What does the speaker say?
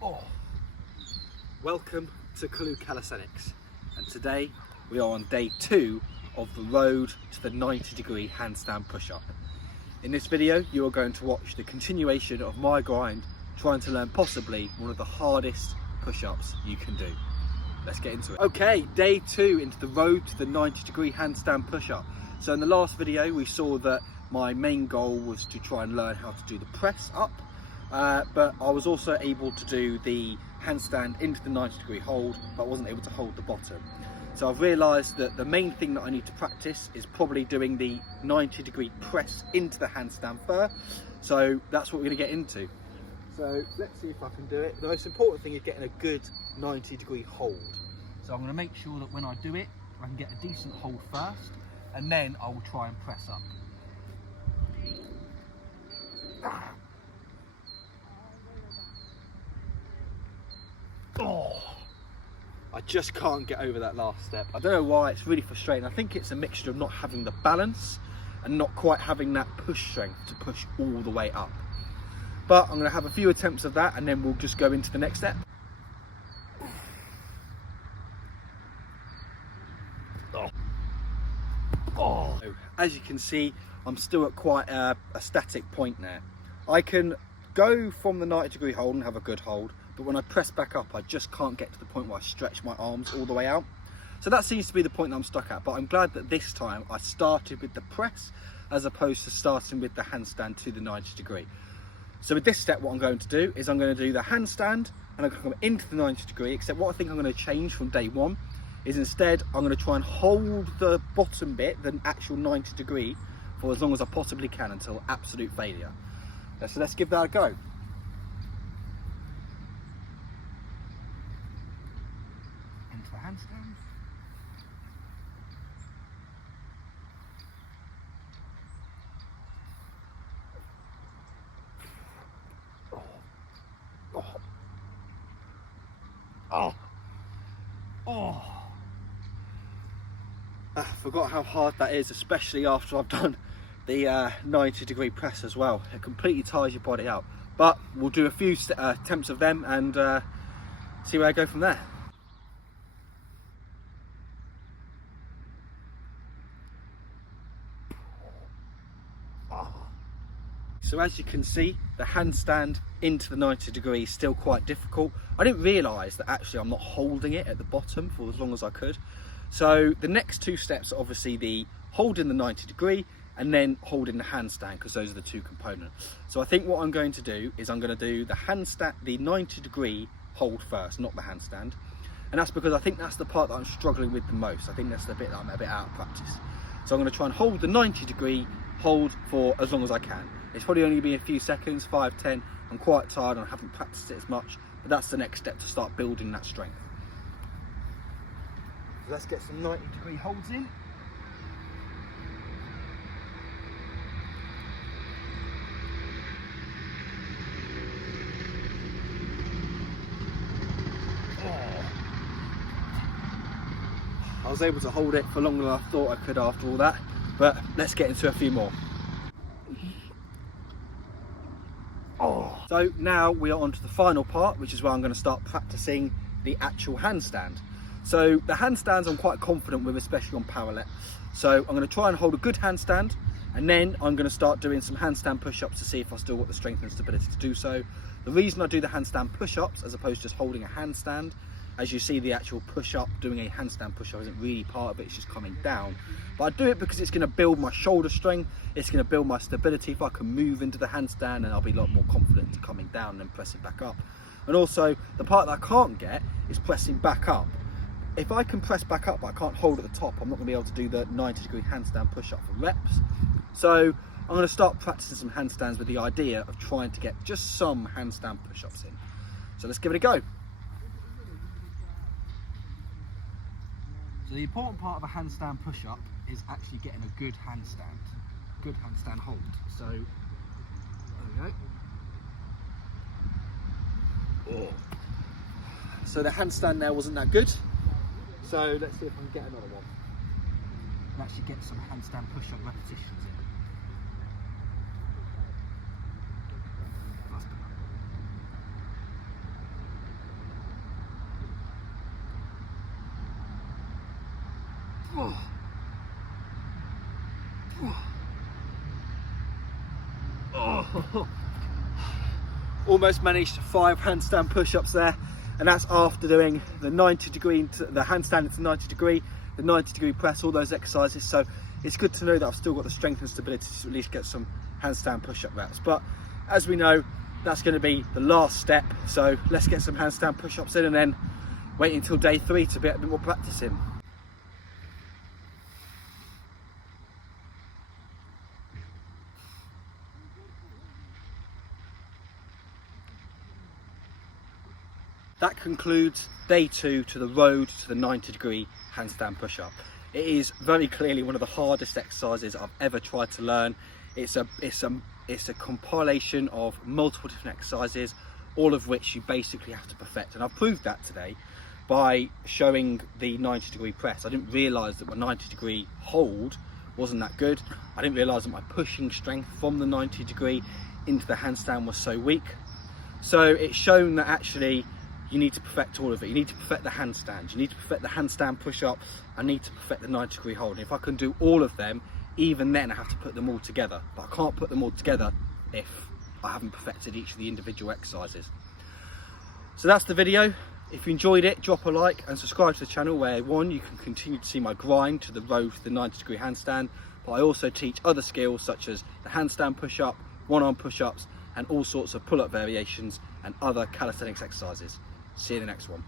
Oh, welcome to calisthenics, and today we are on day 2 of the road to the 90-degree handstand push-up. In this video you are going to watch the continuation of my grind trying to learn possibly one of the hardest push-ups you can do. Let's get into it. Okay, day 2 into the road to the 90-degree handstand push-up. So in the last video we saw that my main goal was to try and learn how to do the press up, but I was also able to do the handstand into the 90-degree hold, but I wasn't able to hold the bottom. So I've realised that the main thing that I need to practice is probably doing the 90-degree press into the handstand first. So that's what we're going to get into. So let's see if I can do it. The most important thing is getting a good 90-degree hold. So I'm going to make sure that when I do it, I can get a decent hold first, and then I will try and press up. Oh, I just can't get over that last step. I don't know why, it's really frustrating. I think it's a mixture of not having the balance and not quite having that push strength to push all the way up. But I'm going to have a few attempts of that and then we'll just go into the next step. Oh. As you can see, I'm still at quite a static point there. I can go from the 90-degree hold and have a good hold, but when I press back up, I just can't get to the point where I stretch my arms all the way out. So that seems to be the point that I'm stuck at, but I'm glad that this time I started with the press as opposed to starting with the handstand to the 90-degree. So with this step, what I'm going to do is I'm going to do the handstand and I'm going to come into the 90-degree, except what I think I'm going to change from day 1 is instead I'm going to try and hold the bottom bit, the actual 90-degree, for as long as I possibly can until absolute failure. So let's give that a go. Into the handstand. I forgot how hard that is, especially after I've done the 90-degree press as well. It completely tires your body out. But we'll do a few attempts of them and see where I go from there. So as you can see, the handstand into the 90-degree is still quite difficult. I didn't realise that actually I'm not holding it at the bottom for as long as I could. So the next 2 steps are obviously the holding the 90-degree and then holding the handstand, because those are the 2 components. So I think what I'm going to do is I'm going to do the handstand, the 90-degree hold first, not the handstand. And that's because I think that's the part that I'm struggling with the most. I think that's the bit that I'm a bit out of practice. So I'm going to try and hold the 90-degree hold for as long as I can. It's probably only be a few seconds, 5, 10. I'm quite tired and I haven't practiced it as much, but that's the next step to start building that strength. So let's get some 90-degree holds in. I was able to hold it for longer than I thought I could after all that, but let's get into a few more. So now we are on to the final part, which is where I'm going to start practicing the actual handstand. So the handstands I'm quite confident with, especially on parallel. So I'm going to try and hold a good handstand, and then I'm going to start doing some handstand push-ups to see if I still got the strength and stability to do so. The reason I do the handstand push-ups as opposed to just holding a handstand, as you see, the actual push-up, doing a handstand push-up isn't really part of it, it's just coming down. But I do it because it's going to build my shoulder strength, it's going to build my stability. If I can move into the handstand, then I'll be a lot more confident to coming down and then pressing back up. And also, the part that I can't get is pressing back up. If I can press back up but I can't hold at the top, I'm not going to be able to do the 90-degree handstand push-up for reps. So I'm going to start practicing some handstands with the idea of trying to get just some handstand push-ups in. So let's give it a go. So the important part of a handstand push-up is actually getting a good handstand hold. So there we go. So the handstand there wasn't that good. So let's see if I can get another one. And actually get some handstand push-up repetitions in. Almost managed 5 handstand push-ups there, and that's after doing the 90 degree, the handstand into 90 degree, the 90 degree press, all those exercises. So it's good to know that I've still got the strength and stability to at least get some handstand push-up reps. But as we know, that's going to be the last step. So let's get some handstand push-ups in and then wait until day 3 to get a bit more practice in. That concludes day 2 to the road to the 90 degree handstand push-up. It is very clearly one of the hardest exercises I've ever tried to learn. It's a compilation of multiple different exercises, all of which you basically have to perfect. And I've proved that today by showing the 90 degree press. I didn't realise that my 90 degree hold wasn't that good. I didn't realise that my pushing strength from the 90 degree into the handstand was so weak. So it's shown that actually you need to perfect all of it. You need to perfect the handstand, you need to perfect the handstand push-up, I need to perfect the 90 degree hold. And if I can do all of them, even then I have to put them all together. But I can't put them all together if I haven't perfected each of the individual exercises. So that's the video. If you enjoyed it, drop a like and subscribe to the channel, where one, you can continue to see my grind to the road to the 90 degree handstand, but I also teach other skills such as the handstand push-up, one-arm push-ups, and all sorts of pull-up variations and other calisthenics exercises. See you in the next one.